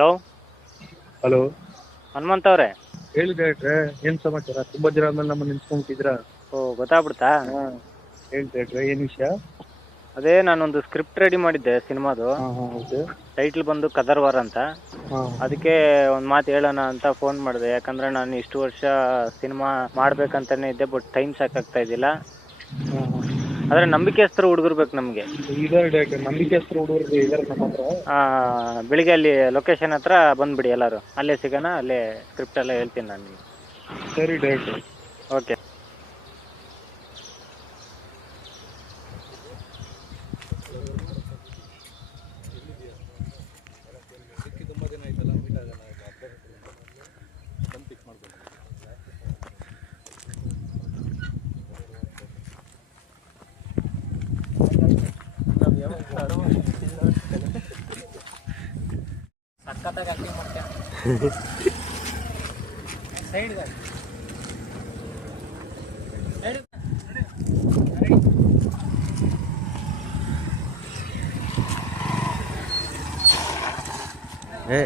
Hello? Hello. Hanumantha ಅವರೇ. ಹೇಳಿ ಡೈರೆಕ್ಟ್ರೆ ಏನ್ ಸಮಾಚಾರ? ತುಂಬಾ ದಿನ ಆದ್ಮೇಲೆ ನಮ್ಮನ್ನು ನಿಲ್ಸ್ಕೊಂಡ್ಬಿಟ್ಟಿದ್ದೀರಾ ಓ ಗೊತ್ತಾಗ್ಬಿಡ್ತಾ? ಹಾಂ ಹೇಳಿ ಡೈರೆಕ್ಟ್ರೆ ಏನ್ ವಿಷಯ? ಅದೇ ನಾನೊಂದು ಸ್ಕ್ರಿಪ್ಟ್ ರೆಡಿ ಮಾಡಿದ್ದೆ ಸಿನಿಮಾದು. ಹಾ ಹಾ ಓಕೆ ಟೈಟ್ಲ್ ಬಂದು ಕದರ್ವಾರ ಅಂತ. ಹಾಂ. ಅದಕ್ಕೆ ಒಂದು ಮಾತು ಹೇಳೋಣ ಅಂತ ಫೋನ್ ಮಾಡಿದೆ. ಯಾಕಂದ್ರೆ ನಾನು ಇಷ್ಟು ವರ್ಷ ಸಿನಿಮಾ ಮಾಡ್ಬೇಕಂತಾನೆ ಇದ್ದೆ ಬಟ್ ಟೈಮ್ ಸಾಕಾಗ್ತಾ ಇದ್ದಿಲ್ಲ. ಹಾಂ. ಆದರೆ ನಂಬಿಕೆಸ್ತರು ಹುಡುಗರು ಬೇಕು ನಮಗೆ. ನಂಬಿಕೆಸ್ತ್ರ ಹುಡುಗರು ನಮ್ಮ ಹತ್ರ. ಬೆಳಿಗ್ಗೆ ಅಲ್ಲಿ ಲೊಕೇಶನ್ ಹತ್ರ ಬಂದ್ಬಿಡಿ ಎಲ್ಲರೂ. ಅಲ್ಲೇ ಸಿಗೋಣ ಅಲ್ಲೇ ಸ್ಕ್ರಿಪ್ಟ್ ಎಲ್ಲ ಹೇಳ್ತೀನಿ ನಾನು ನಿಮಗೆ. ಸರಿ ಡೈರೆಕ್ಟ್ರೆ ಓಕೆ ಸಖತ್ತಾಗಿ ಆಕ್ಟಿಂಗ್ ಮಾಡ್ತೇನೆ ಸೈಡ್ಗೆ ಏ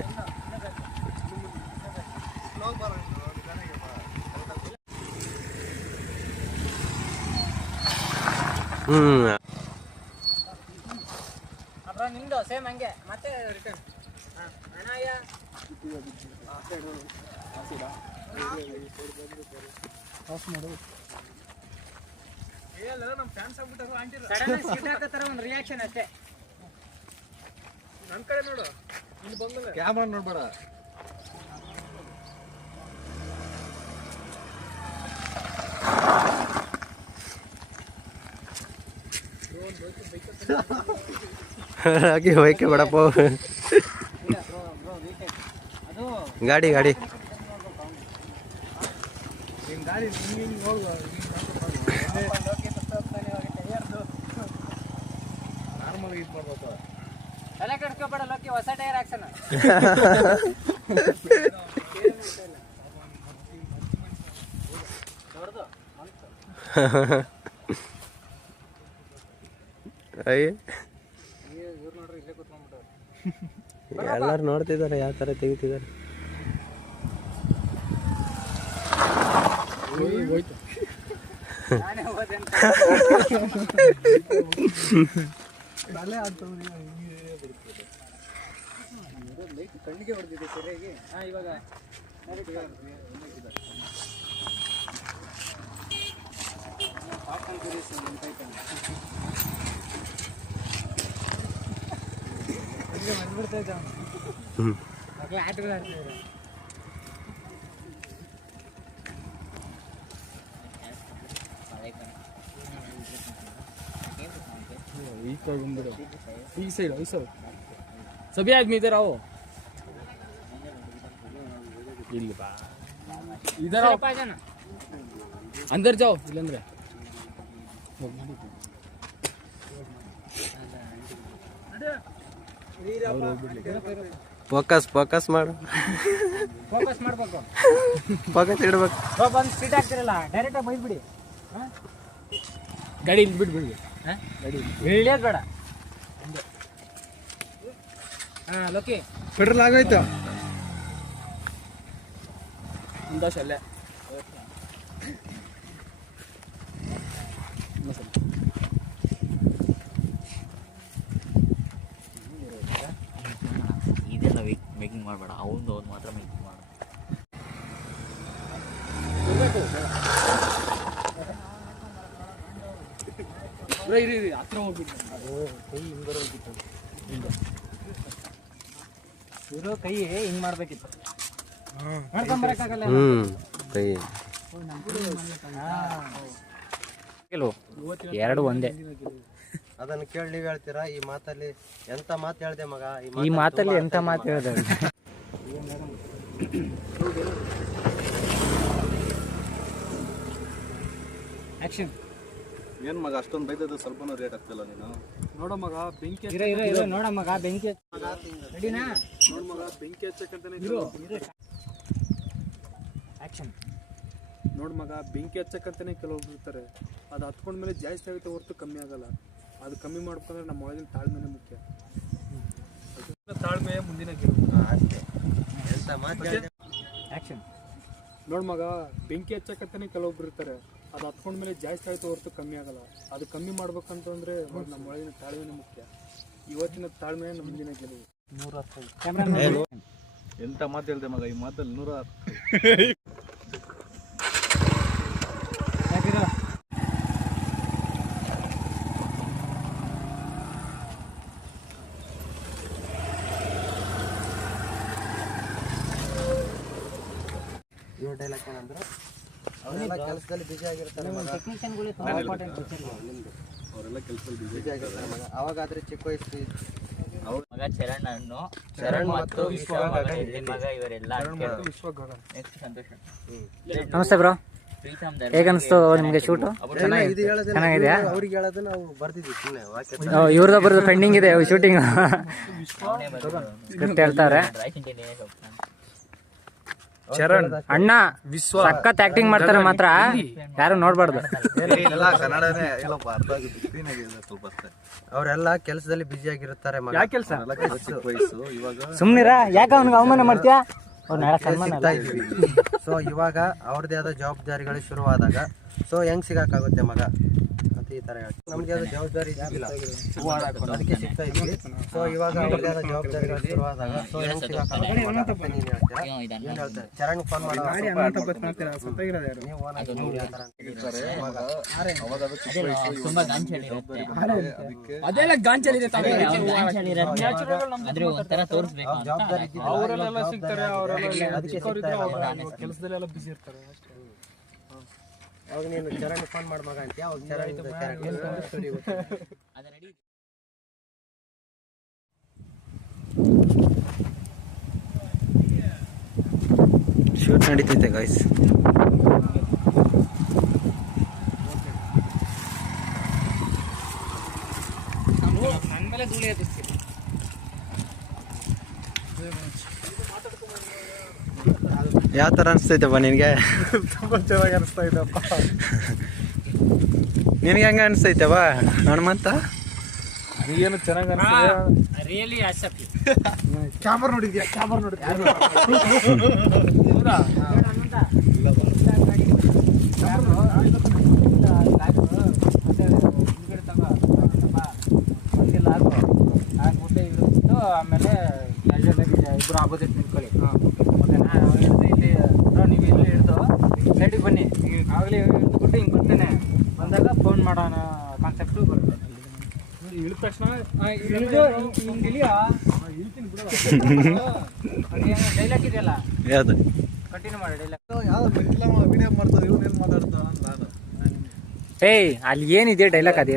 ಹ್ಮ್ ಅಬ್ರ ನಿಮ್ದು ಸೇಮ್ ಹಂಗೆ ಮತ್ತೆ ರಿಟರ್ನ್ ಅಣ್ಣಯ್ಯ ಸಡನ್ ಸ್ಕಿಟ್ ಹಾಕತ್ತಾರ ಒಂದು ರಿಯಾಕ್ಷನ್ ಅಷ್ಟೇ ಕ್ಯಾಮ್ರಾ ನೋಡ್ಬೇಡ ಹಾಕಿ ಹೋಯ್ಕೆ ಬೇಡಪ್ಪ ಗಾಡಿ ಗಾಡಿ ತಲೆ ಕೆಡ್ಸ್ಕೊಬೇಡ ಲೋಕಿ ಹೊಸ ಟೈರ್ ಹಾಕ್ಸೋಣ ದೊಡ್ಡದು ಅಯ್ಯ ಇವ್ರು ನೋಡ್ರಿ ಇಲ್ಲೇ ಕೂತ್ಕೊಂಡ್ಬಿಟ್ಟವ್ರು ಎಲ್ಲರೂ ನೋಡ್ತಿದ್ದಾರೆ ಯಾವ ಥರ ತೆಗಿತಿದ್ದಾರೆ. ಹೋಯ್ತು ಕಣ್ಣಿಗೆ ಹೊಡೆದಿದೆ ಸರಿಯಾಗಿ ಹಾ ಇವಾಗ ಪಾಪ್ಕಾರ್ನ್ ಕುದಿಸಿ ನಿಮ್ಮ ಕೈ ತಂದು. ಇಲ್ಲಿಗೆ ಬಂದ್ಬಿಡ್ತಾ ಇದ್ದ ಅವ್ನು. ಹ್ಮ್. ಮಕ್ಳು ಆಟಗಳು ಆಡ್ತಿದ್ದಾರೆ ಈ ಸೈಡ್ ಈ ಸೈಡ್ सभी आदमी इधर आओ ಇಲ್ಲಿ ಇದರ ಅಂದರ್ ಜಾವ್ ಇಲ್ಲಂದ್ರೆ. ಫೋಕಸ್ ಫೋಕಸ್ ಮಾಡು. ಫೋಕಸ್ ಮಾಡ್ಬೇಕು. ಫೋಕಸ್ ಇಡ್ಬೇಕು. ಬಂದು ಸ್ಪೀಡ್ ಆಗ್ತಿರಲ್ಲ ಡೈರೆಕ್ಟ್ ಆಗಿ ಬೈದ್ಬಿಡಿ. ಗಾಡಿ ಇಲ್ಲಿ ಬಿಡ್ಬಿಡಿ ಗಾಡಿ ಬೇಡ. ಹಾಂ ಲೋಕಿ. ಪೆಟ್ರೋಲ್ ಆಗೋಯ್ತು. ಮುಂದಾಶ ಅಲ್ಲೇ ಇದೆಲ್ಲ ಮೇಕಿಂಗ್ ಮಾಡಬೇಡ. ಅವನು ಅವ್ನು ಮಾತ್ರ ಮೇಕಿಂಗ್ ಮಾಡು. ಬ್ರೋ ಇರಿ ಇರಿ ಹತ್ರ ಹೋಗ್ಬಿಟ್ಟು. ಇರೋ ಕೈ ಹಿಂಗ್ ಮಾಡ್ಬೇಕಿತ್ತು. ಕೈ. ಎರಡು ಒಂದೇ. ಅದನ್ನು ಕೇಳಿ ನೀವು ಹೇಳ್ತೀರಾ? ಈ ಮಾತಲ್ಲಿ ಎಂತ ಮಾತು ಹೇಳ್ದೆ ಮಗ? ಈ ಮಾತಲ್ಲಿ ಎಂತ ಮಾತು ಹೇಳ್ದೆ? ಆಕ್ಷನ್ ಏನ್ ಮಗ ಅಷ್ಟೊಂದು ಬೈದದ್ದು ಸ್ವಲ್ಪನೂ ರೇಟ್ ಆಗ್ತಿಲ್ಲ ನೀನು? ನೋಡೋ ಮಗ ಬೆಂಕಿ ಇರೋ ಇರೋ ಇರೋ ನೋಡ ಮಗ ಬೆಂಕಿ ರೆಡಿನಾ? ನೋಡು ಮಗ ಬೆಂಕಿ ಹಚ್ಚಕ್ಕಂತಾನೆ ಇರೋ. ಆಕ್ಷನ್. ನೋಡಿ ಮಗ ಬೆಂಕಿ ಹಚ್ಚಕ್ಕಂತಾನೆ ಕೆಲವೊಬ್ರು ಇರ್ತಾರೆ. ಅದು ಹತ್ಕೊಂಡ್ಮೇಲೆ ಜಾಸ್ತಿ ಆಗುತ್ತೆ ಹೊರತು ಕಮ್ಮಿ ಆಗಲ್ಲ. ಅದು ಕಮ್ಮಿ ಮಾಡ್ಕೊಂಡ್ರೆ ನಮ್ಮ ಒಳಗಿನ ತಾಳ್ಮೆನೇ ಮುಖ್ಯ. ಅದನ್ನ ತಾಳ್ಮೆ ಮುಂದಿನ ಗೆಲುವು ಅಷ್ಟೇ. ಎಂತ ಮಾತು ಆ್ಯಕ್ಷನ್ ನೋಡ್ ಮಗ ಬೆಂಕಿ ಹಚ್ಚಕ್ಕಂತಲೇ ಕೆಲವೊಬ್ರು ಇರ್ತಾರೆ. ಅದು ಹತ್ಕೊಂಡ್ಮೇಲೆ ಜಾಸ್ತಿ ಆಯ್ತು ಹೊರತು ಕಮ್ಮಿ ಆಗಲ್ಲ. ಅದು ಕಮ್ಮಿ ಮಾಡ್ಬೇಕಂತಂದ್ರೆ ನಮ್ಮ ಒಳಗಿನ ತಾಳ್ಮೆನೇ ಮುಖ್ಯ. ಇವತ್ತಿನ ತಾಳ್ಮೆ ನಮ್ಮ ಮುಂದಿನ ಗೆಲುವು. ಎಂತ ಮಾತು ಹೇಳ್ದೆ ಮಗ? ಈ ಮಾತಲ್ಲಿ ನೂರ ಡೈಲಾಗ್ ಏನಂದ್ರೆ ಅವರೆಲ್ಲ ಕೆಲಸದಲ್ಲಿ ಬಿಜಿ ಆಗಿರ್ತಾರೆ ಮಗ. ಅವರೆಲ್ಲ ಕೆಲಸದಲ್ಲಿ ಬಿಜಿ ಆಗಿರ್ತಾರೆ ಮಗ. ಅವಾಗಾದ್ರೆ ಚಿಕ್ಕ ವಯಸ್ಸು ಮಗ ಚರಣ್ ಅನ್ನು ಚರಣ್ ಮತ್ತು ವಿಶ್ವ ಮಗ ಇಲ್ಲಿ ಮಗ ಇವರೆಲ್ಲ ನೆಕ್ಸ್ಟ್ ಸಂತೋಷ. ನಮಸ್ತೆ ಬ್ರೋ. ಪ್ರೀತಮ್ ಹೇಗನ್ನಿಸ್ತು ನಿಮಗೆ ಶೂಟು ಇದು ಇವ್ರದ್ದು ಚೆನ್ನಾಗಿದ್ಯಾ? ಇವ್ರು ಅವ್ರಿಗೆ ಹೇಳೋದು ನಾವು ಬರ್ದಿದ್ವಿ ಸುಮ್ಮನೆ ವಾಕ್ಯ ಇವ್ರದೊಬ್ಬರದು ಪೆಂಡಿಂಗ್ ಇದೆ ಶೂಟಿಂಗ್ ಸ್ಕ್ರಿಪ್ಟ್ ಹೇಳ್ತಾರೆ. ಚರಣ್ ಅಣ್ಣ ವಿಶ್ವ. ಸಖತ್ ಆಕ್ಟಿಂಗ್ ಮಾಡ್ತಾರೆ ಮಾತ್ರ. ಯಾರು ನೋಡ್ಬಾರ್ದು. ಅವರೆಲ್ಲ ಕೆಲಸದಲ್ಲಿ ಬಿಜಿ ಆಗಿರುತ್ತಾರೆ ಮಗ. ಯಾಕೆ ಕೆಲಸ? ಎಲ್ಲ ಕೆಲಸ ಚಿಕ್ಕ ಇವಾಗ ಸುಮ್ನಿರ ಯಾಕೆ ಅವ್ನಿಗೆ ಅವಮಾನ ಮಾಡ್ತೀಯಾ? ಸೊ ಇವಾಗ ಅವ್ರದೇ ಆದ ಜವಾಬ್ದಾರಿಗಳು ಶುರುವಾದಾಗ ಸೊ ಹೆಂಗ್ ಸಿಗಾಕಾಗುತ್ತೆ ಮಗ? ಈ ತರ ನಮ್ಗೆ ಅದು ಜವಾಬ್ದಾರಿ ಇದ್ದಿಲ್ಲ ಅದಕ್ಕೆ ಸಿಗ್ತಾ ಇದ್ವಿ. ಸೊ ಇವಾಗ ಜವಾಬ್ದಾರಿಗಳು ಶುರುವಾದಾಗ ಸೊ ಹೆಂಗ್ ನೀನ್ ಹೇಳ್ತೀರಾ? ಏನ್ ಹೇಳ್ತಾರೆ? ಚರಣ್ ಫೋನ್ ಮಾಡೋ ನೀವು ಓನ್ ಆಗಿ ಅದೆಲ್ಲ ಗಾಂಚಲಿದೆ ಒಂಥರ ತೋರಿಸ್ಬೇಕು ಜವಾಬ್ದಾರಿ ಇದ್ದಿಲ್ಲ ಅವರೆಲ್ಲ ಸಿಗ್ತಾರೆ ಅವರೆಲ್ಲ ಕೆಲಸದಲ್ಲೆಲ್ಲ ಬಿಸಿ ಇರ್ತಾರೆ. ಅಷ್ಟೇ. ಅವಾಗ ನೀನು ಚರಣ್ ಫೋನ್ ಮಾಡ್ ಮಗ ಅಂತೀಯ? ಅವಾಗ ಚರಣ್ ಕ್ಯಾರೆಕ್ಟರ್ ಅದು ರೆಡಿ ಶೂಟ್ ನಡೀತಿದೆ ಗಾಯ್ಸ್ ಯಾವ ಥರ ಅನಿಸ್ತೈತಪ್ಪ ನಿನಗೆ ತುಂಬಾ ಚೆನ್ನಾಗಿ ಅನಿಸ್ತಾ ಇದ್ದಪ್ಪ ನಿನಗೆ ಹೆಂಗೆ ಅನಿಸ್ತೈತವ ಹನುಮಂತ ಏನು ಚೆನ್ನಾಗಿ ಅನಿಸ್ತದೆ ರಿಯಲಿ ಕ್ಯಾಮರ್ ನೋಡಿದ್ಯಾ ಕ್ಯಾಮರ್ ನೋಡಿದ್ಯಾ ಹೌದಾ ಆಮೇಲೆ ಇಬ್ರು ಆಪೋಸಿಟ್ ನಿಂತ್ಕೊಳ್ಳಿ ಓಕೆನಾ ಅವ್ನು ಹಿಡ್ದು ಇಲ್ಲಿ ಬ್ರೋ ನೀವು ಇಲ್ಲಿ ಹಿಡ್ದು ಸೈಡಿಗೆ ಬನ್ನಿ ಹಿಡ್ದುಬಿಟ್ಟು ಹಿಂಗೆ ಬರ್ತೇನೆ. ಬಂದಾಗ ಫೋನ್ ಮಾಡೋಣ ಕಾನ್ಸೆಪ್ಟು ಬರುತ್ತೆ. ಇಳಿದ ತಕ್ಷಣ ಇಳಿದು ಹಿಂಗೆ ಇಳಿಯೋ? ಡೈಲಾಗ್ ಇದೆಯಲ್ಲ? ಯಾವುದು? ಕಂಟಿನ್ಯೂ ಮಾಡಿ ಡೈಲಾಗ್ ಯಾವ್ದು ಇಲ್ಲ ವಿಡಿಯೋ ಮಾಡ್ತಾರೆ ಇವ್ರು ಏನು ಮಾತಾಡ್ತಾ? ನಾನು. ಏಯ್ ಅಲ್ಲಿ ಏನಿದೆ ಡೈಲಾಗ್ ಅದೇ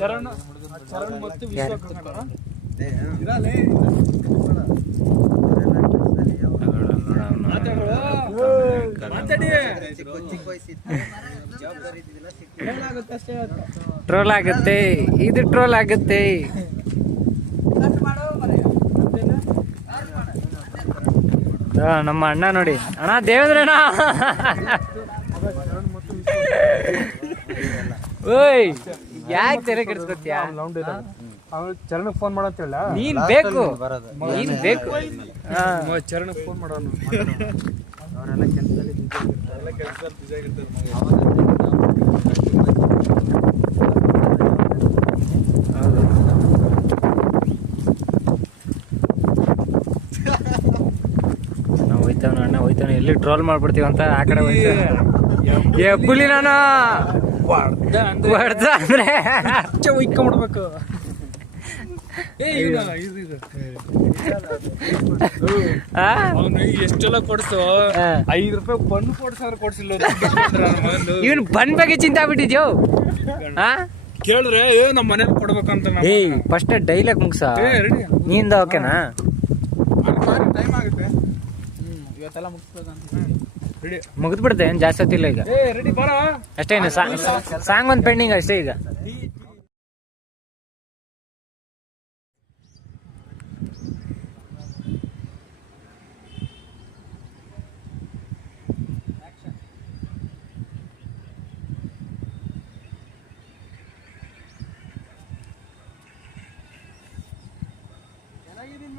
ಚರಣ್ ಚರಣ್ ಮತ್ತು ವಿಶ್ವ ಟ್ರೋಲ್ ಆಗುತ್ತೆ. ಇದು ಟ್ರೋಲ್ ಆಗುತ್ತೆ. ಆ, ನಮ್ಮ ಅಣ್ಣ ನೋಡಿ. ಅಣ್ಣ ದೇವೇಂದ್ರಣ್ಣ. ಓಯ್ ಯಾಕೆ ತೆರೆ ಕೆಡಿಸ್ಕೊತ್ಯಾ? ಚರಣ ಚರಣಕ್ಕೆ ಫೋನ್ ಮಾಡೋ ಅಂತ ಹೇಳ ನೀನ್ ಬೇಕು. ನೀನ್ ಬೇಕು. ಚರಣ ಫೋನ್ ಮಾಡೋಣ ಅವರೆಲ್ಲ ಕೆಲಸದಲ್ಲಿ ಎಲ್ಲ ಕೆಲಸದಲ್ಲಿ ಆಗಿರ್ತಾರೆ ನಾವು ಹೋಯ್ತವನ ಅಣ್ಣ ಹೋಯ್ತಾನೆ. ಎಲ್ಲಿ ಟ್ರೋಲ್ ಮಾಡ್ಬಿಡ್ತೀವಿ ಅಂತ ಆ ಕಡೆ ಎಬ್ಬುಲಿ ನಾನು. ಹೊಡ್ದ ಅಂದ್ರೆ ಒಯ್ಕೊಂಡ್ಬಿಡ್ಬೇಕು ಏ ಇವ್ನ, ಇದು ಇದು ಆ? ಅವನು ಎಷ್ಟೆಲ್ಲ ಕೊಡ್ಸು. ಐದು ರೂಪಾಯಿ ಬಣ್ಣು ಕೊಡ್ಸಾದ್ರೆ ಕೊಡ್ಸಿಲ್ಲ ಇವನು ಬಂದ್ ಬಗ್ಗೆ ಚಿಂತೆ ಆಗ್ಬಿಟ್ಟಿದ್ಯೋ? ಹಾ ಕೇಳಿದ್ರೆ ಏ ನಮ್ಮ ಮನೇಲಿ ಕೊಡ್ಬೇಕಂತ ಏಯ್ ಫಸ್ಟ್ ಡೈಲಾಗ್ ಮುಗ್ಸ. ನೀಂದ ಓಕೆನಾ? ಟೈಮ್ ಆಗುತ್ತೆ. ಇವತ್ತೆಲ್ಲ ಮುಗಿಸ್ಬೇಕಂತ ಮುಗಿದ್ಬಿಡ್ತೆ ಏನು ಜಾಸ್ತಿ ಹೊತ್ತಿಲ್ಲ ಈಗ. ಏ ರೆಡಿ ಬರ. ಅಷ್ಟೇನು ಸಾಂಗ್ ಒಂದು ಪೆಂಡಿಂಗ್ ಅಷ್ಟೇ ಈಗ.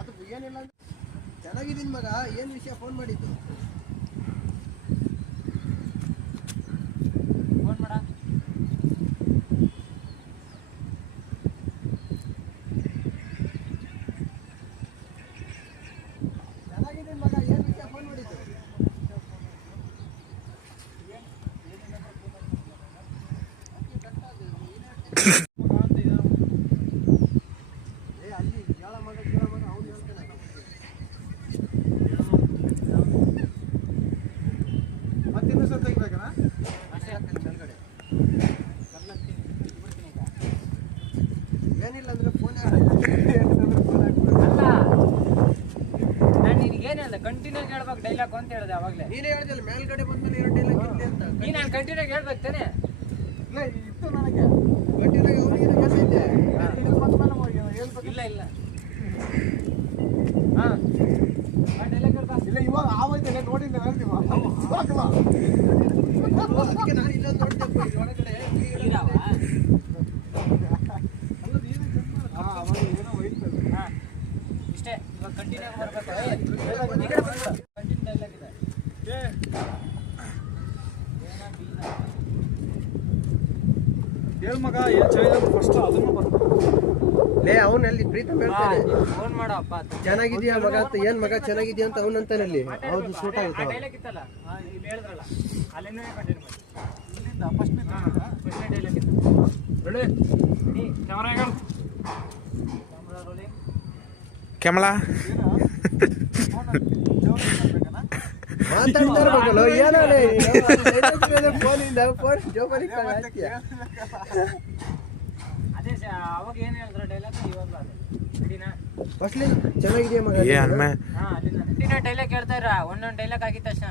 ಅದು ಏನಿಲ್ಲ ಅಂದ್ರೆ ಚೆನ್ನಾಗಿದ್ದೀನಿ ಮಗ ಏನು ವಿಷಯ ಫೋನ್ ಮಾಡಿದ್ದು ಫೋನ್ ಮಾಡ ಚೆನ್ನಾಗಿದ್ದೀನಿ ಮಗ ಏನು ವಿಷಯ ಫೋನ್ ಮಾಡಿದ್ದು ಏ ಅಲ್ಲಿ ಹೇಳ ಮಗ ಕೇಳ ಮಗ ಅವ್ನು ಹೇಳ್ತಾನೆ ಮತ್ತೆ ಇನ್ನೊಂದು ತೆಗಿಬೇಕಣ್ಣ ಮೇಲ್ಗಡೆ ಏನಿಲ್ಲ ಅಂದ್ರೆ ಫೋನ್ ನಾನು ನಿನಗೇನಲ್ಲ ಕಂಟಿನ್ಯೂ ಹೇಳ್ಬೇಕು ಡೈಲಾಗ್ ಅಂತ ಹೇಳಿದೆ ಅವಾಗಲೇ ನೀನೇ ಹೇಳ್ದಿಲ್ಲ ಮೇಲ್ಗಡೆ ಬಂದ್ಮೇಲೆ ಎರಡು ಡೈಲಾಗ್ ಇರ್ಲಿ ಅಂತ ನೀನು ನಾನು ಕಂಟಿನ್ಯೂ ಹೇಳ್ಬೇಕು ತಾನೆ ಇತ್ತು ನನಗೆ ಗಟ್ಟಿನಾಗ ಅವನಿಗೆ ಗೊತ್ತಿದ್ದೆ ಇಲ್ಲ ಇಲ್ಲ ಹಾ ಇಲ್ಲ ಇವಾಗ ಆವೈತಲ್ಲ ನೋಡಿದ್ದೆ ಅದಕ್ಕೆ ನಾನು ಇಲ್ಲೊಂದು ನೋಡ್ತೇನೆ ಒಳಗಡೆ ಇರಾವ ಅವಾಗ ಏನೋ ಹೋಯ್ತದೆ ಹಾಂ ಇಷ್ಟೇ ಇವಾಗ ಕಂಟಿನ್ಯೂ ಬರ್ಬೇಕು ಕಂಟಿನ್ಯೂ ಡೈಲಾಗ್ ಇದೆ ಹೇಳ್ ಮಗ ಏನ್ ಚೆನ್ನಾಗಿದೆ ಫಸ್ಟ್ ಅದನ್ನು ಬರ್ತಾರೆ ಲೇ ಅವನಲ್ಲಿ ಪ್ರೀತಮ್ ಹೇಳ್ತಾನೆ ಫೋನ್ ಮಾಡಪ್ಪ ಚೆನ್ನಾಗಿದ್ಯಾ ಮಗ ಅಂತ ಏನ್ ಮಗ ಚೆನ್ನಾಗಿದ್ಯಾ ಅಂತ ಅವನಂತಾನೆ ಅಲ್ಲಿ ಹೌದು ಶೂಟ್ ಆಗುತ್ತೆ? ಡೈಲಾಗ್ ಇತ್ತಲ್ಲ ಹಾ, ಇಲ್ಲಿ ಹೇಳಿದ್ರಲ್ಲ ಅಲ್ಲಿಂದ ಕಂಟಿನ್ಯೂ ಮಾಡಿ. ಇಲ್ಲಿಂದ ಫಸ್ಟ್ ಫಸ್ಟ್ನೇ ಡೈಲಾಗ್ ಇತ್ತು ರೆಡಿ ರೆಡಿ ಕ್ಯಾಮ್ರಾ ಹೇಳು ಕ್ಯಾಮ್ರಾ ರೋಲಿಂಗ್ ಕೆಮಲ? ಮಾತಾಡ್ತಾ ಇರ್ಬೇಕಲ್ಲ ಏನೋ ಫೋನ್ ಜೋಬಲ್ಲಿ ಹಾಕ್ತೀಯ? ಅದೇ ಅವಾಗ ಏನು ಹೇಳಿದ್ರ ಡೈಲಾಗ್ ಇವಾಗ ಅದೇ. ಚೆನ್ನಾಗಿದ್ಯಾ ಮಗ ಏ ಅನ್ಮೆ ಕಂಟಿನ್ಯೂ ಡೈಲಾಗ್ ಹೇಳ್ತಾ ಇರ ಒಂದೊಂದು ಡೈಲಾಗ್ ಆಗಿದ ತಕ್ಷಣ.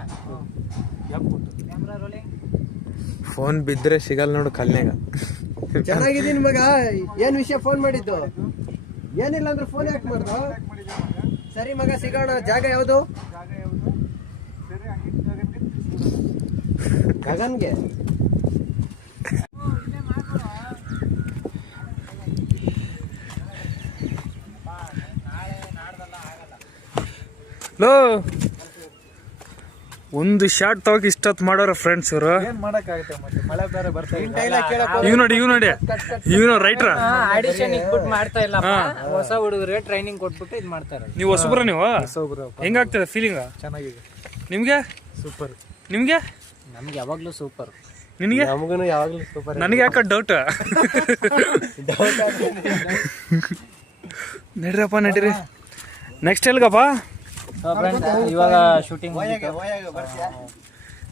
ಕ್ಯಾಮ್ರಾ ರೋಲಿಂಗ್ ಫೋನ್ ಬಿದ್ರೆ ಸಿಗಲ್ಲ ನೋಡು ಕಲ್ನ್ಯಾಗ. ಚೆನ್ನಾಗಿದ್ದೀನಿ ಮಗ. ಏನ್ ವಿಷಯ ಫೋನ್ ಮಾಡಿದ್ದು? ಏನಿಲ್ಲ ಅಂದ್ರೆ ಫೋನ್ ಯಾಕೆ ಮಾಡ್ದು? ಸರಿ ಮಗ ಸಿಗೋಣ. ಜಾಗ ಯಾವುದು? ಗಗನ್ಗೆ. ಲೋ ಒಂದು ಶಾರ್ಟ್ ತಗೋಕ್ ಇಷ್ಟೊತ್ತು ಮಾಡೋರ ಫ್ರೆಂಡ್ಸ್ ಇವರು. ಏನ್ ಮಾಡಕ್ಕಾಗುತ್ತೆ ಮತ್ತೆ? ಮಳೆ ಬೇರೆ ಬರ್ತಾ ಇವ್ ನೋಡಿ ಇವ್ ನೋಡಿ. ಇವ್ನು ರೈಟ್ರ ಆಡಿಷನ್ ಇಟ್ಬಿಟ್ಟು ಮಾಡ್ತಾ ಇಲ್ಲಪ್ಪ ಹೊಸ ಹುಡುಗರಿಗೆ ಟ್ರೈನಿಂಗ್ ಕೊಟ್ಬಿಟ್ಟು ಇದು ಮಾಡ್ತಾರೆ ನೀವು ಹೊಸಬ್ರ ನೀವು? ಹೆಂಗಾಗ್ತದೆ ಫೀಲಿಂಗ್ ಚೆನ್ನಾಗಿದೆ. ನಿಮ್ಗೆ? ಸೂಪರ್ ನಿಮ್ಗೆ? ನಮ್ಗೆ ಯಾವಾಗ್ಲೂ ಸೂಪರ್ ನಿನಗೆ? ನಮಗೂ ಯಾವಾಗ್ಲೂ ಸೂಪರ್ ನನಗೆ ಯಾಕ ಡೌಟ್ ನಡ್ರಪ್ಪ ನಡೀರಿ. ನೆಕ್ಸ್ಟ್ ಎಲ್ಗಪ್ಪ ಇವಾಗ ಶೂಟಿಂಗ್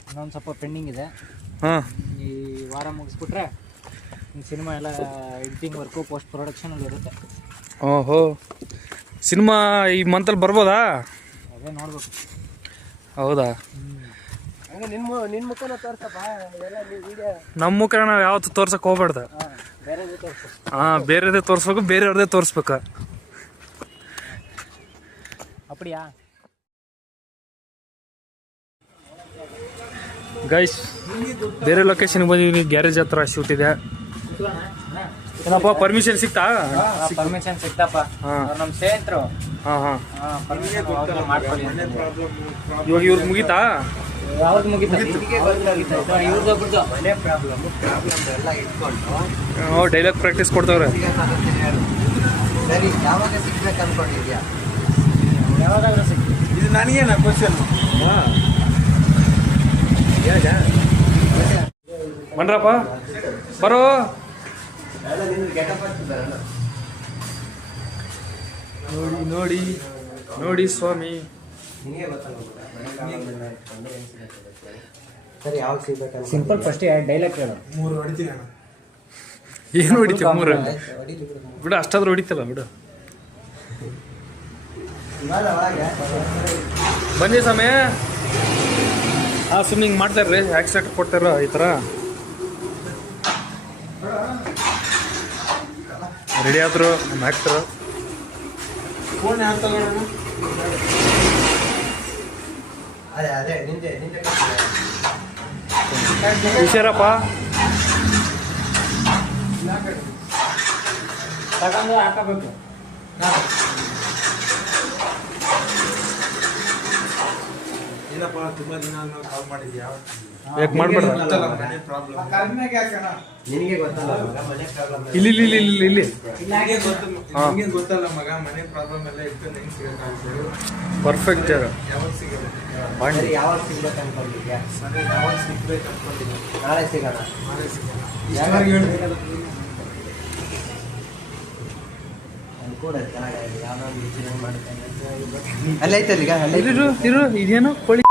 ಇನ್ನೊಂದು ಸ್ವಲ್ಪ ಪೆಂಡಿಂಗ್ ಇದೆ. ಹಾಂ. ಈ ವಾರ ಮುಗಿಸ್ಬಿಟ್ರೆ ಸಿನಿಮಾ ಎಲ್ಲ ಎಡಿಟಿಂಗ್ ವರ್ಕು ಪೋಸ್ಟ್ ಪ್ರೊಡಕ್ಷನ್ ಅಲ್ಲಿ ಇರುತ್ತೆ. ಓಹೋ. ಸಿನಿಮಾ ಈ ಮಂತಲ್ಲಿ ಬರ್ಬೋದಾ? ಅದೇ ನೋಡ್ಬೇಕು. ಹೌದಾ? ನಮ್ಮ ಮುಖ ನಾವು ಯಾವತ್ತು ತೋರ್ಸಕ್ ಹೋಗ್ಬಾರ್ದು. ಹಾ ಬೇರೆದೇ ತೋರ್ಸ್ಬೇಕು ಬೇರೆಯವ್ರದೇ ತೋರ್ಸ್ಬೇಕು. ಅಪ್ಪಡಿಯಾ ಗೈಸ್ ಬೇರೆ ಲೊಕೇಶನ್ಗೆ ಬಂದಿದ್ದೀನಿ ಗ್ಯಾರೇಜ್ ಹತ್ರ ಶೂಟ್ ಇದೆ. ಏನಪ್ಪ ಪರ್ಮಿಷನ್ ಸಿಗ್ತಾ ಪರ್ಮಿಷನ್ ಸಿಕ್ತಪ್ಪ. ಹಾ. ಅವ್ರು ನಮ್ಮ ಸ್ನೇಹಿತರು. ಹಾ ಹಾ. ಪರ್ಮಿಷನ್ ಮಾಡ್ಕೊಳ್ಳಿ ಅಂತ. ಇವಾಗ ಇವ್ರಿಗೆ ಮುಗೀತಾ? ಯಾವ್ದು ಮುಗಿತ. ಇವ್ರದ್ದು ಒಬ್ರದ್ದು ಮನೆ ಪ್ರಾಬ್ಲಮ್ ಪ್ರಾಬ್ಲಮ್ ಎಲ್ಲ ಇಟ್ಕೊಂಡು. ಓ ಡೈಲಾಗ್ ಪ್ರಾಕ್ಟೀಸ್ ಕೊಡ್ತವ್ರೆ. ಸರಿ ಯಾವಾಗ ಸಿಗ್ಬೇಕು ಅನ್ಕೊಂಡಿದ್ಯಾ ಸಿಕ್ತು ಇದು ನನಗೇನ ಕ್ವಶನ್ ಬನ್ರಪ್ಪ ಬರೋ. ನೋಡಿ ನೋಡಿ ನೋಡಿ ಸ್ವಾಮಿ. ಸಿಂಪಲ್ ಫಸ್ಟ್ ಡೈಲಾಗ್ ಹೇಳು ಏನು ಹೊಡಿತೀವಿ ಮೂರು. ಬಿಡು. ಅಷ್ಟಾದ್ರೂ ಹೊಡಿತಲ್ಲ ಬಿಡು. ಬನ್ನಿ ಸಮಯ ಹಾಂ ಸುಮ್ಮನೆ ಹಿಂಗೆ ಮಾಡ್ತಾರ್ರಿ ಆಕ್ಸಿಡೆಂಟ್ ಕೊಡ್ತಾರ ಈ ಥರ ರೆಡಿ ಆದರು ನಮ್ಮ ಆ್ಯಕ್ಟ್ರು ಅದೇ ಅದೇ ಯಾಕೆ ಮಾಡ್ಬೇಡ. ನಿನಗೆ ಗೊತ್ತಲ್ಲ ಮಗ ಮನೆ ಪ್ರಾಬ್ಲಮ್ ಇಲ್ಲಿ ಇಲ್ಲಿ ಇಲ್ಲಿ ಇಲ್ಲಿ ಇಲ್ಲಿ. ಹಾಂ. ಗೊತ್ತಲ್ಲ ಮಗ ಮನೆ ಪ್ರಾಬ್ಲಮ್ ಎಲ್ಲ ಇತ್ತು ಸಿಗಕ್ಕಾಗ್ತದೆ ಪರ್ಫೆಕ್ಟ್ ಜಾಗ. ಯಾವಾಗ ಸಿಗಲ್ಲ? ಯಾವಾಗ ಸಿಗ್ಬೇಕು ಅನ್ಕೊಂಡಿದ್ಯಾ ಸರಿ ಯಾವಾಗ ಸಿಗ್ಬೇಕು ಅನ್ಕೊಂಡಿದ್ದೀನಿ ನಾಳೆ ಸಿಗೋಣ. ನಾಳೆ ಸಿಗಲ್ಲ ಯಾವಾಗ ಹೇಳ್ಬೇಕಲ್ಲ ಅಲ್ಲೇ ಐತಲ್ಲ ಈಗ? ಅಲ್ಲೇ ಇರು ಇರು ಇದೇನು? ಕೋಳಿ.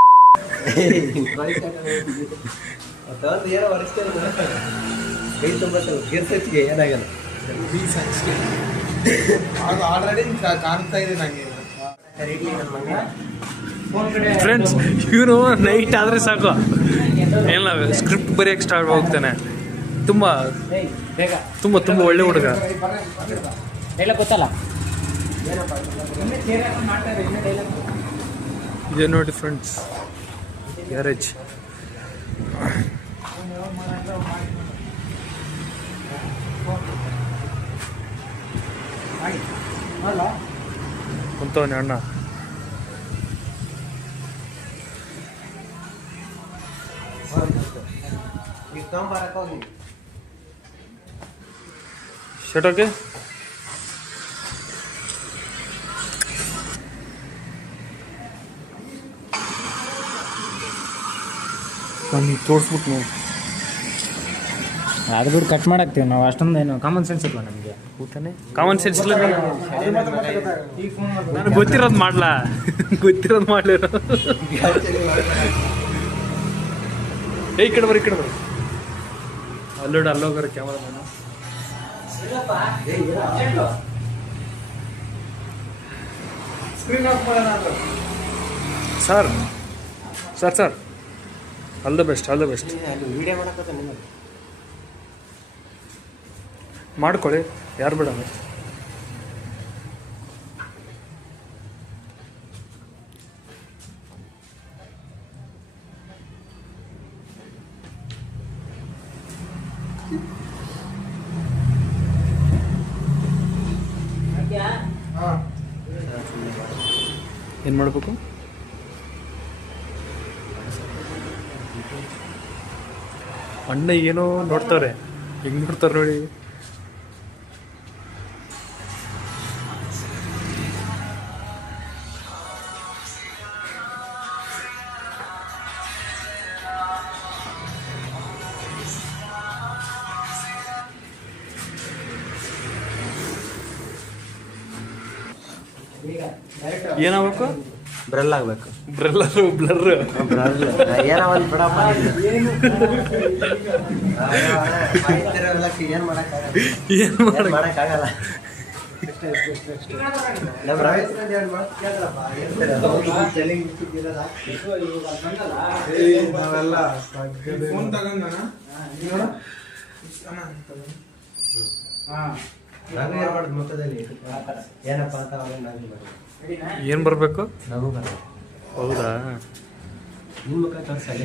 ಫ್ರೆಂಡ್ಸ್ ಇವನು ನೈಟ್ ಆದರೆ ಸಾಕು. ಏನಿಲ್ಲ ಸ್ಕ್ರಿಪ್ಟ್ ಬರೆಯಕ್ಕೆ ಸ್ಟಾರ್ಟ್ ಹೋಗ್ತಾನೆ. ತುಂಬ ತುಂಬ ತುಂಬ ಒಳ್ಳೆ ಹುಡುಗ. ಗೊತ್ತಲ್ಲ ಇದೆ ನೋಡಿ ಫ್ರೆಂಡ್ಸ್ ಗ್ಯಾರೇಜ್. ಕುಂತವನೆ ಅಣ್ಣ. ತೊಗೊಂಬರಕ್ಕೆ ನಾನು ತೋರಿಸ್ಬಿಟ್ಟು ನಾವು ಅದು ಬಿಟ್ಟು ಕಟ್ ಮಾಡಾಕ್ತೀವಿ ನಾವು. ಅಷ್ಟೊಂದು ಏನು ಕಾಮನ್ ಸೆನ್ಸ್ ಇಲ್ವಾ ನಮಗೆ? ಊಟನೇ ಕಾಮನ್ ಸೆನ್ಸ್ ಇಲ್ಲ ನಾನು ಗೊತ್ತಿರೋದು ಮಾಡ್ಲಾ? ಗೊತ್ತಿರೋದು ಮಾಡ್ಲಿರೋ ಏ ಈ ಕಡೆ ಬರ್ರಿ ಈ ಕಡೆ ಬರ್ರಿ ಅಲ್ಲೋಡ ಅಲ್ಲೋಗಾರ camera sir sir sir all the best all the best ಮಾಡ್ಕೊಳ್ಳಿ ಯಾರು ಬೇಡ ಏನು ಮಾಡಬೇಕು? ಅಣ್ಣ ಏನೋ ನೋಡ್ತಾರೆ ಹೆಂಗ್ ನೋಡ್ತಾರೆ ನೋಡಿ. ಬ್ರಲ್ ಆಗ್ಬೇಕು. ಬ್ರಲ್ಲರು ಬ್ಲರ್ ಬ್ರಲ್ ಏನೋ ಒಂದು ಬಿಡಪ್ಪ ಏನು ಮಾಡಕ್ಕಾಗಲ್ಲ? ಏನು ಮಾಡಕ್ಕಾಗಲ್ಲ? ನಮ್ಮ. ನಾವೆಲ್ಲ ನಗು ಬರ್ಬೇಕು ಮುಖದಲ್ಲಿ ಏನಪ್ಪ ಅಂತ ಅವಾಗ ನಗು ಬರುತ್ತೆ. ಏನು ಬರಬೇಕು? ನಗು ಹೌದಾ? ನಿನ್ ಮುಖ ತೋರ್ಸಲ್ಲ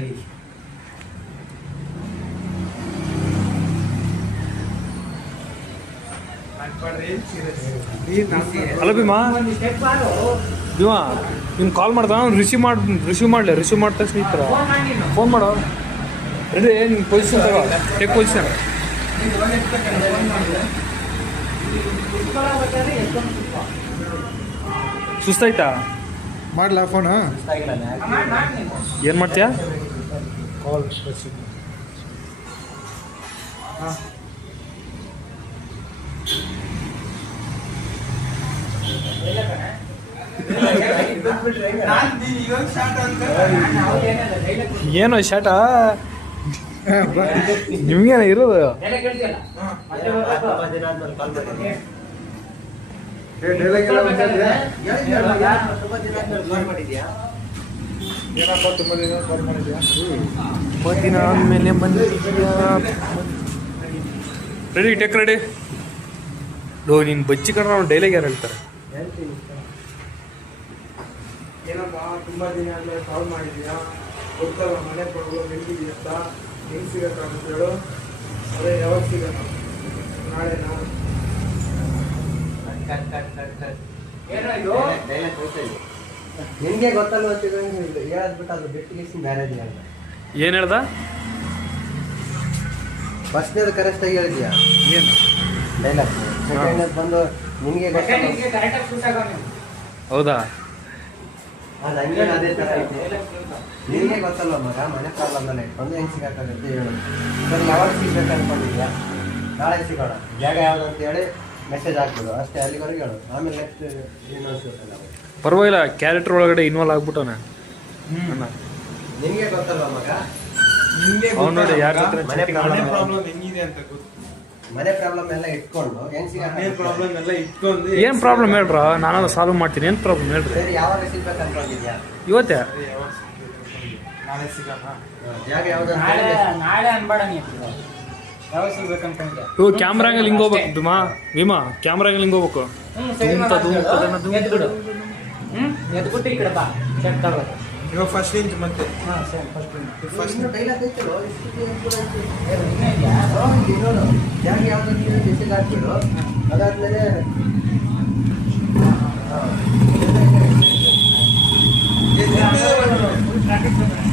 ಅಲ್ಲ. ಭೀಮಾ. ಭೀಮಾ ನಿಮ್ ಕಾಲ್ ಮಾಡ್ದ ಅವ್ನು ರಿಸೀವ್ ಮಾಡಿ ರಿಸೀವ್ ಮಾಡಲಿ ರಿಸೀವ್ ಮಾಡಿದ ತಕ್ಷಣ ಈ ಥರ ಫೋನ್ ಮಾಡೋ. ರೆಡಿ ಏನು ಪೊಸಿಷನ್ ತಗೋ. ಟೇಕ್ ಪೊಸಿಷನ್ ಸುಸ್ತಾಯ್ತಾ? ಮಾಡ್ಲಾ ಫೋನ್ ಏನು ಮಾಡ್ತೀಯಾ? ಕಾಲ್ ಇವಾಗ ಶಾರ್ಟ್ ಅಂತ ಏನೋ ಶಾಟ ನಿಮ್ಗೇನ ಇರೋದು? ದಿನ ಆದ್ಮೇಲೆ ಕಾಲ್ ಮಾಡಿದ್ಯಾ ಡೈಲಾಗ್ ಎಲ್ಲ ಬಂದಿದ್ಯಾ? ತುಂಬ ದಿನ ಆದ್ಮೇಲೆ ಕಾಲ್ ಮಾಡಿದ್ಯಾ? ಏನಪ್ಪ ತುಂಬ ದಿನ ಕಾಲ್ ಮಾಡಿದ್ಯಾ? ದಿನ ಆದ್ಮೇಲೆ ರೆಡಿ ಟೆಕ್ ರೆಡಿ ನೋ ನೀನು ಬಚ್ಚಿ ಕಣ ಅವ್ನು ಡೈಲಾಗ್ ಯಾರು ಹೇಳ್ತಾರೆ? ಏನಪ್ಪ ತುಂಬಾ ದಿನ ಆದ್ಮೇಲೆ ಕಾಲ್ ಮಾಡಿದ್ಯಾ? ಗೊತ್ತಲ್ಲ ಮನೆ ಕೊಡಲು ಹೆಂಗಿದೆಯಾ ಹೆಂಗ್ ಸಿಗತ್ತೆ ಅಂತ ಹೇಳು ಅದೇ ಯಾವಾಗ ಸಿಗೋಣ ನಾಳೆನಾ? Cut cut cut cut dialogue ಹೋಗ್ತಾ ನಿನ್ಗೆ ಗೊತ್ತಲ್ಲ ಅಂತ ಹೇಳದ್ಬಿಟ್ಟು ಅದು ಬಿಟ್ಟು ಮ್ಯಾರೇಜ್ ಇದೆಯಾ ಏನು ಹೇಳ್ದ? ಫಸ್ಟ್ನೇದು ಕರೆಕ್ಟ್ ಆಗಿ ಹೇಳಿದ್ಯಾ? ಏನು? ಡೈಲಾಗ್ ಸೆಕೆಂಡ್ ಬಂದು ನಿಮಗೆ ಗೊತ್ತಲ್ಲ ಹೌದಾ? ಅದು ಹಂಗೆ ಅದೇ ಥರ ಐತೆ ನಿನ್ಗೆ ಗೊತ್ತಲ್ಲ ಮಗ? ಮನೆ ಪ್ರಾಬ್ಲಮ್ ಬಂದು ಇಟ್ಕೊಂಡು ಹೆಂಗ್ ಸಿಗಕ್ಕಾಗುತ್ತೆ ಹೇಳು. ಸರಿ ಯಾವಾಗ ಸಿಗ್ಬೇಕು ಅನ್ಕೊಂಡಿದ್ಯಾ? ನಾಳೆ ಸಿಗೋಣ. ಜಾಗ ಯಾವ್ದು ಅಂತ ಹೇಳಿ ಮೆಸೇಜ್ ಹಾಕ್ಬಿಡು. ಅಷ್ಟೇ ಅಲ್ಲಿವರೆಗೆ ಹೇಳು. ಆಮೇಲೆ ನೆಕ್ಸ್ಟ್ ಇನ್ನೊಂದು ಪರವಾಗಿಲ್ಲ ಕ್ಯಾರೆಕ್ಟರ್ ಒಳಗಡೆ ಇನ್ವಾಲ್ವ್ ಆಗ್ಬಿಟ್ಟವನ. ನಿನ್ಗೆ ಗೊತ್ತಲ್ಲ ಮಗ? ನಿನ್ಗೆ ಅವ್ನು ನೋಡಿ ಯಾರ ಜೊತೆ ಮನೆ ಮನೆ ಪ್ರಾಬ್ಲಮ್ ಪ್ರಾಬ್ಲಮ್ ಹೆಂಗಿದೆ ಅಂತ ಗೊತ್ತು. ಮನೆ ಪ್ರಾಬ್ಲಮ್ ಎಲ್ಲ ಇಟ್ಕೊಂಡು ಹೆಂಗ್ ಮನೆ ಸಿಗಕ್ಕಾಗುತ್ತೆ ಪ್ರಾಬ್ಲಮ್ ಎಲ್ಲ ಇಟ್ಕೊಂಡು ಏನು ಪ್ರಾಬ್ಲಮ್ ಹೇಳ್ರ? ನಾನು ಸಾಲ್ವ್ ಮಾಡ್ತೀನಿ. ಏನು ಪ್ರಾಬ್ಲಮ್ ಹೇಳ್ರಿ? ಸರಿ ಯಾವಾಗ ಸಿಗ್ಬೇಕು ಅನ್ಕೊಂಡಿದ್ಯಾ? ಇವತ್ತೇ? ನಾಳೆ ಸಿಗೋಣ ಅನ್ಬೇಡ ನೀವು ಇವು ಕ್ಯಾಮ್ರಾ ಆಂಗಲ್ ಹಿಂಗೆ ಹೋಗ್ಬೇಕು. ಭೀಮಾ ಭೀಮಾ ಹಿಂಗೆ ಹೋಗ್ಬೇಕು. ಹ್ಮ್ ಸರಿ ಧೂಮ್ತ, ಧೂಮ್ತ, ಧನ, ಧೂಮ್ತ. ಎದ್ಬಿಡು. ಹ್ಮ್ ಎದ್ಬಿಟ್ಟು ಈ ಕಡೆ ಬಾ. ಚೆಕ್ ತಗೋ. ಇವಾಗ ಫಸ್ಟ್ ಇಂಚ್ ಮತ್ತೆ. ಹಾಂ ಸರಿ ಫಸ್ಟ್ ಫಸ್ಟ್. ಇನ್ನೂ ಇದೆಯಾ ಹಾ, ಇಲ್ಲಿ ನೋಡು. ಜಾಗ ಯಾವ್ದು ಅಂತ ಹೇಳಿ ಮೆಸೇಜ್ ಹಾಕ್ಬಿಡು ಅದಾದ್ಮೇಲೆ ಹಾ. ಏ ಶಾರ್ಟ್ ಕಟ್ ಆಗಿ ಕೊಡ್ತಾಳೆ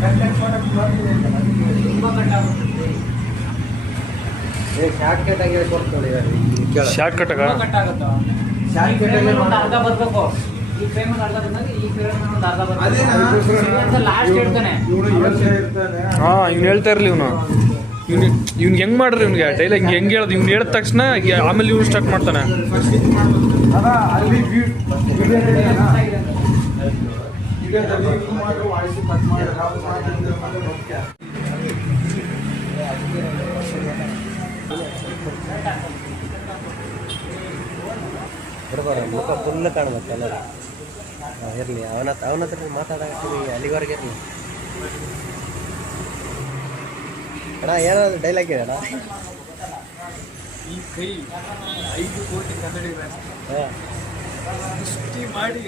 ಶಾರ್ಟ್ ಕಟ್ಟಾಗ ಕಟ್ ಆಗುತ್ತೋ ಶಾರ್ಟ್ ಈ ಕಟ್ frame ಆಗಿ ಅಲ್ಲಿ ಒಂದು ಅರ್ಧ ಬರ್ಬೇಕು. ಈ ಅರ್ಧ ಬಂದಾಗ ಈ ಒಂದು ಅರ್ಧ ಬರ್ಬೇಕು. ಲಾಸ್ಟ್ ಹೇಳ್ತಾನೆ. ಇವನು ಹೇಳ್ತಾ ಇರ್ತಾನೆ. ಹಾಂ ಇವ್ನು ಹೇಳ್ತಾ ಇರಲಿ ಇವನು. ಇವ್ನು ಇವ್ನಿಗೆ ಹೆಂಗ್ ಮಾಡ್ರಿ ಇವ್ನಿಗೆ ಡೈಲಾಗ್ ಹೆಂಗ್ ಹೇಳೋದು? ಇವ್ನು ಹೇಳಿದ ತಕ್ಷಣ ಆಮೇಲೆ ಇವ್ನು ಸ್ಟಾರ್ಟ್ ಮಾಡ್ತಾನೆ. ಫಸ್ಟ್ ಇಂಚ್ ಮಾಡ್ಬೇಕು ಅದ ಅಲ್ಲಿ ವ್ಯೂ ವಿಡಿಯೋದಲ್ಲಿ ಇದು ಮಾಡು ವಾಯ್ಸ್ ಕಟ್ ಮಾಡಿ ನಾವು ಮಾತಾಡಿದ್ರೆ ಮಾತ್ರ ಮುಖ್ಯ ಬಿಡ್ಬಾರ ಮುಖ ಫುಲ್ ಕಾಣ್ಬೇಕಲ್ಲ ಇರಲಿ ಅವನ ಅವನ ಹತ್ರ ಮಾತಾಡಿ ಅಲ್ಲಿವರೆಗೆ ಇರಲಿ. ಅಣ್ಣ ಏನಾದ್ರು ಡೈಲಾಗ್ ಹೇಳಣ್ಣ ಈ ಕೈ ಐದು ಕೋಟಿ ಕನ್ನಡಿಗರ ಸೃಷ್ಟಿ ಮಾಡಿ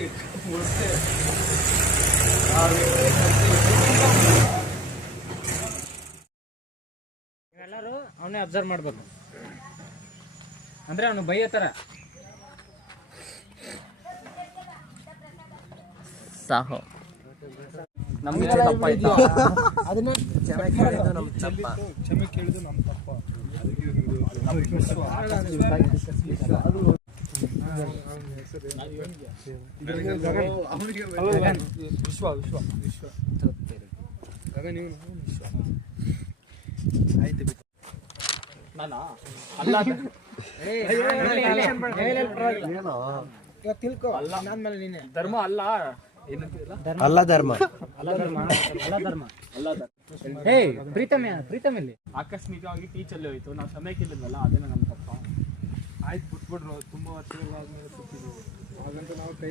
ಎಲ್ಲರೂ ಅವನೇ ಅಬ್ಸರ್ವ್ ಮಾಡ್ಬೇಕು. ಅಂದ್ರೆ ಅವನು ಬೈಯೋ ಥರ ಸಾಹೋ ನಮ್ಗೆ ತಪ್ಪಾಯ್ತು ಅದನ್ನ ಚೆನ್ನಾಗಿ ಕೇಳಿದ್ದು ನಮ್ಮ ತಪ್ಪ ಕ್ಷಮೆ ಕೇಳಿದ್ದು ನಮ್ಮ ತಪ್ಪ ವಿಶ್ವ ವಿಶ್ವ ವಿಶ್ವ ನಾನು ಅಲ್ಲ ಏನೋ ತಿಳ್ಕೊ ಅಲ್ಲ ಮೇಲೆ ನೀನೆ ಧರ್ಮ ಅಲ್ಲ ಅಲ್ಲ ಧರ್ಮ ಅಲ್ಲ ಧರ್ಮ ಅಲ್ಲ ಧರ್ಮ ಅಲ್ಲ ಧರ್ಮ ಹೇ ಪ್ರೀತಮ್ ಪ್ರೀತಮ್ ಇಲ್ಲಿ ಆಕಸ್ಮಿಕವಾಗಿ ಟೀಚಲ್ಲಿ ಹೋಯ್ತು. ನಾವು ಸಮಯಕ್ಕೆ ಇಲ್ಲದಲ್ಲ ಅದೇ ನಮ್ಮ ತಪ್ಪ. ಆಯ್ತು ಬಿಟ್ಬಿಟ್ರು ತುಂಬ ವರ್ಷಗಳಾದ್ಮೇಲೆ ಸಿಕ್ಕಿದ್ದೀವಿ ಹಾಗಂತ ನಾವು ಕೈ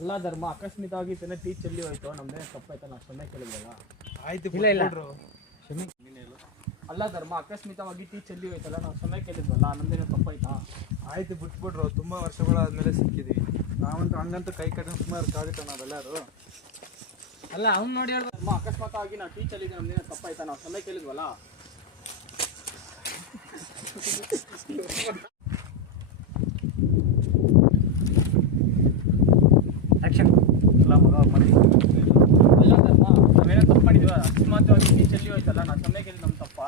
ಅಲ್ಲ ಧರ್ಮ ಆಕಸ್ಮಿಕವಾಗಿ ತಾನೇ ಟೀಚಲ್ಲಿ ಹೋಯ್ತು. ನಮ್ದೇ ತಪ್ಪಾಯ್ತು ನಾವು ಸಮಯ ಕೇಳಿದ್ವಲ್ಲ. ಆಯ್ತು ಇಲ್ಲ, ಇಲ್ಲ. ಬಿಟ್ಬಿಟ್ರು ಅಲ್ಲ ಧರ್ಮ ಅಕಸ್ಮಿಕವಾಗಿ ಟೀಚಲ್ಲಿ ಹೋಯ್ತಲ್ಲ ನಾವು ಸಮಯ ಕೇಳಿದ್ವಲ್ಲ ನಮ್ದೇನೋ ತಪ್ಪಾಯ್ತಾ ಆಯ್ತು? ಬಿಟ್ಬಿಟ್ರು ತುಂಬ ವರ್ಷಗಳಾದ್ಮೇಲೆ ಸಿಕ್ಕಿದ್ದೀವಿ ನಾವಂತೂ ಹಂಗಂತೂ ಕೈ ಕಟ್ಟಿ ಸುಮಾರು ಕಾದಿಟ್ಟ ನಾವೆಲ್ಲರೂ. ಅಲ್ಲ ಅವ್ನು ನೋಡಿ ಅಮ್ಮ ಅಕಸ್ಮಾತ್ ಆಗಿ ನಾವು ಟೀಚಲ್ಲಿ ನಮ್ದೇನ ತಪ್ಪಾಯ್ತಾ? ನಾವು ಸಮಯ ಕೇಳಿದ್ವಲ್ಲ? ಆಕ್ಷನ್ ಎಲ್ಲ ಮಗ ಮರಿ ಅಲ್ಲ ಧರ್ಮ ನಾವೇನೋ ತಪ್ಪು ಮಾಡಿದ್ವಿ? ಅಕಸ್ಮಾತ್ವಾಗಿ ಟೀಚಲ್ಲಿ ಹೋಯ್ತಲ್ಲ ನಾವು ಸಮಯ ಕೇಳಿ ನಮ್ಮ ತಪ್ಪ?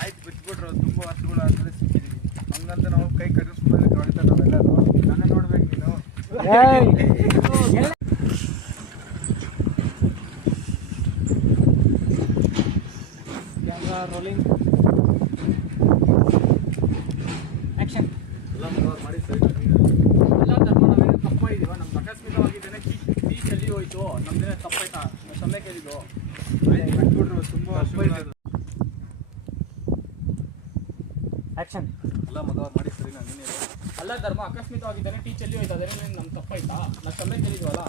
ಆಯ್ತು ಬಿಟ್ಬಿಟ್ರು ತುಂಬ ವರ್ಷಗಳು ಆದ್ಮೇಲೆ ಸಿಕ್ಕಿದ್ದೀವಿ ಹಂಗಂತ ನಾವು ಕೈ ಕಟ್ಟಿ ಸುಮ್ಮನೆ ಕಾಡಿತ ನಾವೆಲ್ಲರೂ. ನಾನೇ ನೋಡ್ಬೇಕು ನೀನು. ರೋಲಿಂಗ್ ಆಕ್ಷನ್ ಅಲ್ಲ ಮಗ ಮಾಡಿ ಸರಿ ಅಲ್ಲ ಧರ್ಮ ನಾವೇನೋ ತಪ್ಪು ಮಾಡಿದೀವ ಹೋಯ್ತು ನಮ್ದೇನೆ ತಪ್ಪಾಯ್ತಾ ಸಮಯ ಕೇಳಿದ್ದು ಬಿಟ್ಬಿಟ್ರು ತುಂಬ ಆಕ್ಷನ್ ಎಲ್ಲ ಮಾಡಿ ಸರಿ ನಾನು ಅಲ್ಲ ಧರ್ಮ ಅಕಸ್ಮಿತವಾಗಿದ್ದಾನೆ ಟೀಚಲ್ಲಿ ಎಲ್ಲಿ ಹೋಯ್ತಾ. ಅದೇ ನಾ ಕಮ್ಮಿ ಕೇಳಿದ್ವಲ್ಲ?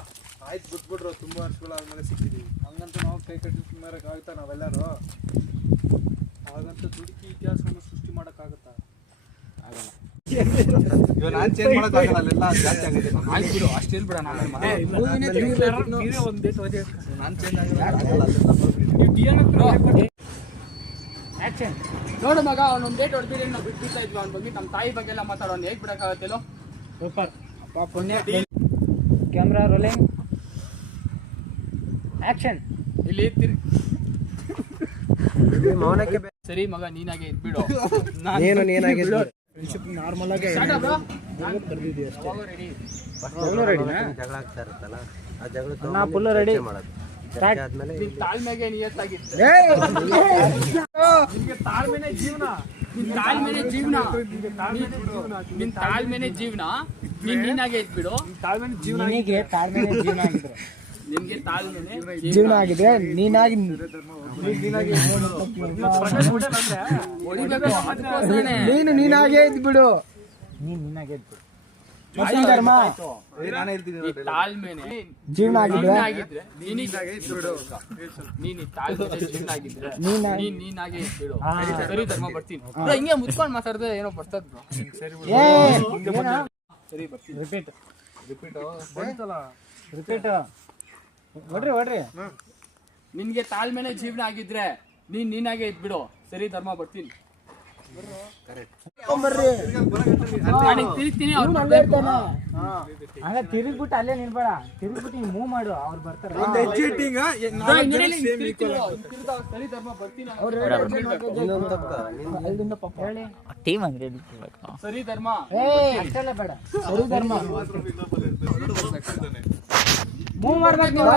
ಆಯ್ತು ಬಿಟ್ಬಿಟ್ರು. ತುಂಬ ವರ್ಷಗಳಾದ್ಮೇಲೆ ಸಿಕ್ಕಿದ್ದೀವಿ ಹಂಗಂತೂ ನಾವು ಕೈ ಕಟ್ಟಿ ಸುಮ್ಮನೆ ನಾವೆಲ್ಲರೂ. ಹಾಗಂತ ದುಡುಕಿ ಇತಿಹಾಸವನ್ನು ಸೃಷ್ಟಿ ಮಾಡೋಕ್ಕಾಗತ್ತಾ? ಇವಾಗ ನಾನು ಚೇಂಜ್ ಮಾಡೋಕ್ಕಾಗಲ್ಲ ಅಲ್ಲೆಲ್ಲ ಜಾಸ್ತಿ ಆಗಿದೆ. ಆಯ್ತು ಬಿಡು ಅಷ್ಟು ಹೇಳ್ಬಿಡ ನಾನು. ನಾನು ಚೇಂಜ್ ಆಗಲ್ಲ. ನೋಡು ಮಗ ಅವ್ನೊಂದು ಡೇಟ್ ಹೊಡೆದಿರಿ. ನಾವು ಬಿಟ್ಬಿಡ್ತಾ ಇದ್ವಿ ಅವ್ನ ಬಗ್ಗೆ ನಮ್ಮ ತಾಯಿ ಬಗ್ಗೆ ಎಲ್ಲ ಮಾತಾಡೋನು ಹೇಗ್ ಬಿಡೋಕ್ಕಾಗತ್ತಿಲ್ಲೋ ಸೂಪರ್. ಪುಣ್ಯ. ಕ್ಯಾಮ್ರಾ ರೋಲಿಂಗ್ ಆಕ್ಷನ್ ಇಲ್ಲಿ ಇರ್ತೀರಿ ಮೌನಕ್ಕೆ ಸರಿ ಮಗ ನೀನಾಗೆ ಇದ್ಬಿಡು ನೀನು ಫ್ರೆಂಡ್ಶಿಪ್ ನಾರ್ಮಲ್ ಆಗಿ ಜಗಳ ಆಗ್ತಾ ಇರುತ್ತಲ್ಲ ಆ ಜಗಳ ನಾ ಫುಲ್ ರೆಡಿ ಮಾಡೋದು. ಚರ್ಚೆ ಆದ್ಮೇಲೆ ತಾಳ್ಮೆಗೆ ನಿಯತ್ತಾಗಿತ್ತು ನಿನ್ಗೆ ತಾಳ್ಮೆನೆ ಜೀವನ. ತಾಳ್ಮೆನೆ ಜೀವನ. ನಿನ್ ತಾಳ್ಮೆನೆ ಜೀವನ. ನೀನ್ ನೀನಾಗೆ ಇದ್ಬಿಡು. ನಿನಗೆ ತಾಳ್ಮೆನೆ ಜೀವನ ಆಗಿದ್ರೆ. ನಿನ್ಗೆ ತಾಳ್ಮೆನೆ ಜೀವನ ಆಗಿದೆ ನೀನಾಗಿ. ನೀನು ನೀನಾಗೇ ಇದ್ಬಿಡು. ನೀನ್ ನೀನಾಗೆ ಮತ್ತೀನ್ ಧರ್ಮ. ನಾನು ಹೇಳ್ತೀನಿ ತಾಳ್ಮೆನೆ ಜೀವನ ಆಗಿದೆ ನೀನಾಗಿದ್ರೆ ನೀನಿಗೆ ನೀನ್ ಈ ತಾಳ್ಮೆನೆ ಜೀವನ ಆಗಿದ್ರೆ ನೀನ್ ನೀನಾಗೆ ಬಿಡು. ಸರಿ ಧರ್ಮ ಬರ್ತೀನಿ. ಬ್ರೋ, ಹಿಂಗೆ ಮುಚ್ಕೊಂಡ್ ಮಾತಾಡಿದ್ರೆ ಏನೋ ಬರ್ತದ ಬ್ರೋ ಏ ರಿಪೀಟ್ ರಿಪೀಟ್ ಹೊಡ್ರಿ ಹೊಡ್ರಿ. ನಿನ್ಗೆ ತಾಳ್ಮೆನೆ ಜೀವನ ಆಗಿದ್ರೆ ನೀನ್ ನೀನಾಗೆ ಇದ್ಬಿಡು. ಸರಿ ಧರ್ಮ ಬರ್ತೀನಿ. ತಿರುಗ್ಬಿಟ್ಟು ಅಲ್ಲೇ ನಿಲ್ಬೇಡ. ತಿರುಗ್ಬಿಟ್ಟು ಹಿಂಗ್ ಮೂವ್ ಮಾಡು ಅವ್ರು ಬರ್ತಾರೆ. ಟೀಮ್ ಅಂದ್ರೆ ಸರಿ ಧರ್ಮ. ಅಷ್ಟೆಲ್ಲ ಬೇಡ. ಸರಿ ಧರ್ಮ. ಮೂವ್ ಮಾಡ್ಬೇಕು ನೀವು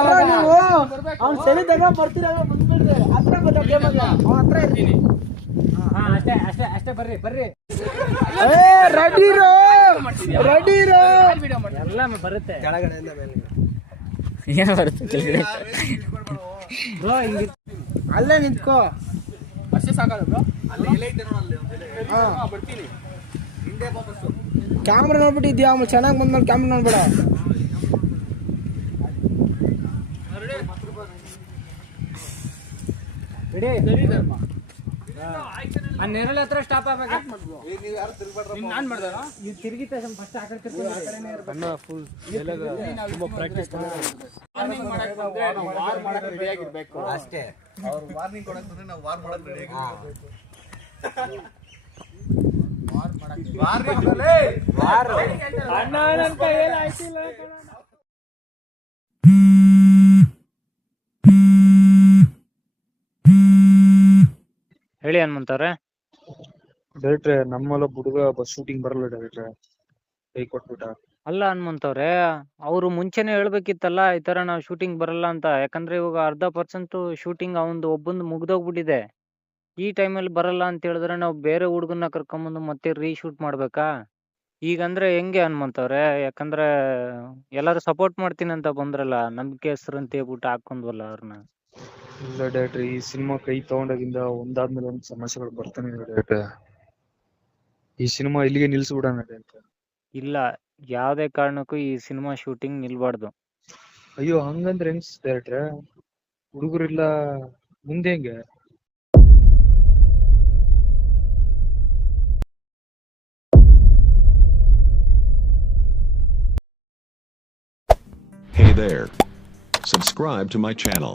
ಅವ್ನು ಸರಿ ಧರ್ಮ ಬರ್ತೀರ ಬಂದ್ಬಿಡ್ರಿ ಹತ್ರ ಅವ್ನ ಹತ್ರ ಇರ್ತೀನಿ. ಅಷ್ಟೇ ಅಷ್ಟೇ ಅಷ್ಟೇ ಬರ್ರಿ ಬರ್ರಿ. ಏ ರೆಡಿ ರೋ ರೆಡಿ ರೋ ಎಲ್ಲ ಬರುತ್ತೆ. ಏನು ಬರುತ್ತೆ ಕೆಳಗಡೆ? ಬ್ರೋ ಹಿಂಗ್ ಅಲ್ಲೇ ನಿಂತ್ಕೋ. ಅಷ್ಟೇ ಸಾಕಲ್ಲ ಬ್ರೋ. ಹಾ. ಹಾ, ಬರ್ತೀನಿ. ಕ್ಯಾಮ್ರಾ ನೋಡ್ಬಿಟ್ಟಿದ್ಯಾ ಅವ್ನು ಚೆನ್ನಾಗಿ ಬಂದ್ಮೇಲೆ ಕ್ಯಾಮ್ರಾ ನೋಡ್ಬೇಡ. ಬಿಡಿ ಸರಿ ಧರ್ಮ ಆ ನೆರಳು ಹತ್ರ ಸ್ಟಾಪ್ ಆಗ್ಬೇಕು. ನಿನ್ ಮಾಡ್ದಾರ ನೀವು ತಿರುಗಿ ಫಸ್ಟ್ ಆ ಕಡೆ. ತುಂಬಾ ಪ್ರಾಕ್ಟೀಸ್ ವಾರ್ ಮಾಡಕ್ಕೆ ರೆಡಿ ಆಗಿರ್ಬೇಕು. ಅಷ್ಟೇ. ಅವ್ರು ವಾರ್ನಿಂಗ್ ಕೊಡಕ್ಕೆ ಬಂದ್ರೆ ನಾವು ವಾರ್ ಮಾಡಕ್ಕೆ ರೆಡಿ ಅಣ್ಣ ನನ್ ಕೈಯಲ್ಲಿ ಆಯ್ತಿಲ್ಲ ಹೇಳಿ ಹನುಮಂತವ್ರೆ ಡೈರೆಕ್ಟ್ರೆ ನಮ್ಮಲ್ಲ ಹುಡುಗ ಬಸ್ ಶೂಟಿಂಗ್ ಬರಲ್ಲ ಡೈರೆಕ್ಟ್ರೆ. ಕೈ ಕೊಟ್ಬಿಟ್ಟ. ಅಲ್ಲ ಹನುಮಂತವ್ರೆ ಅವರು ಮುಂಚೆನೆ ಹೇಳ್ಬೇಕಿತ್ತಲ್ಲ ಈ ತರ ನಾವು ಶೂಟಿಂಗ್ ಬರಲ್ಲ ಅಂತ. ಯಾಕಂದ್ರೆ ಇವಾಗ ಅರ್ಧ ಪರ್ಸೆಂಟ್ ಶೂಟಿಂಗ್ ಅವಂದು ಒಬ್ಬಂದು ಮುಗ್ದೋಗ್ಬಿಟ್ಟಿದೆ. ಈ ಟೈಮಲ್ಲಿ ಬರಲ್ಲ ಅಂತ ಹೇಳಿದ್ರೆ ನಾವು ಬೇರೆ ಹುಡುಗನ್ನ ಕರ್ಕೊಂಬಂದು ಮತ್ತೆ ರೀಶೂಟ್ ಮಾಡ್ಬೇಕಾ? ಈಗಂದ್ರೆ ಹೆಂಗೆ ಹನುಮಂತವ್ರೆ ಯಾಕಂದ್ರೆ ಎಲ್ಲರೂ ಸಪೋರ್ಟ್ ಮಾಡ್ತೀನಿ ಅಂತ ಬಂದ್ರಲ್ಲ ನಂಬಿಕೆ ಹೆಸರು ಅಂತ ಹೇಳ್ಬಿಟ್ಟು ಹಾಕೊಂಡ್ವಲ್ಲ ಅವ್ರನ್ನ. ಇಲ್ಲ ಡೈರೆಕ್ಟ್ರಿ ಈ ಸಿನಿಮಾ ಕೈ ತಗೊಂಡಾಗಿಂದ ಒಂದಾದ್ಮೇಲೆ ಒಂದ್ ಸಮಸ್ಯೆಗಳು ಬರ್ತಾನೆ ಇದೆ ಡೈರೆಕ್ಟ್ರೆ ಈ ಸಿನಿಮಾ ಇಲ್ಲಿಗೆ ನಿಲ್ಸ್ಬಿಡೋಣ ಡೈರೆಕ್ಟ್ರೆ ಇಲ್ಲ ಯಾವುದೇ ಕಾರಣಕ್ಕೂ ಈ ಸಿನಿಮಾ ಶೂಟಿಂಗ್ ನಿಲ್ಬಾರ್ದು. ಅಯ್ಯೋ ಹಂಗಂದ್ರೆ ಹೆಂಗ್ ಡೈರೆಕ್ಟ್ರೆ ಹುಡುಗರಿಲ್ಲ ಮುಂದೆ ಹೆಂಗೆ? Hey there. Subscribe to my channel.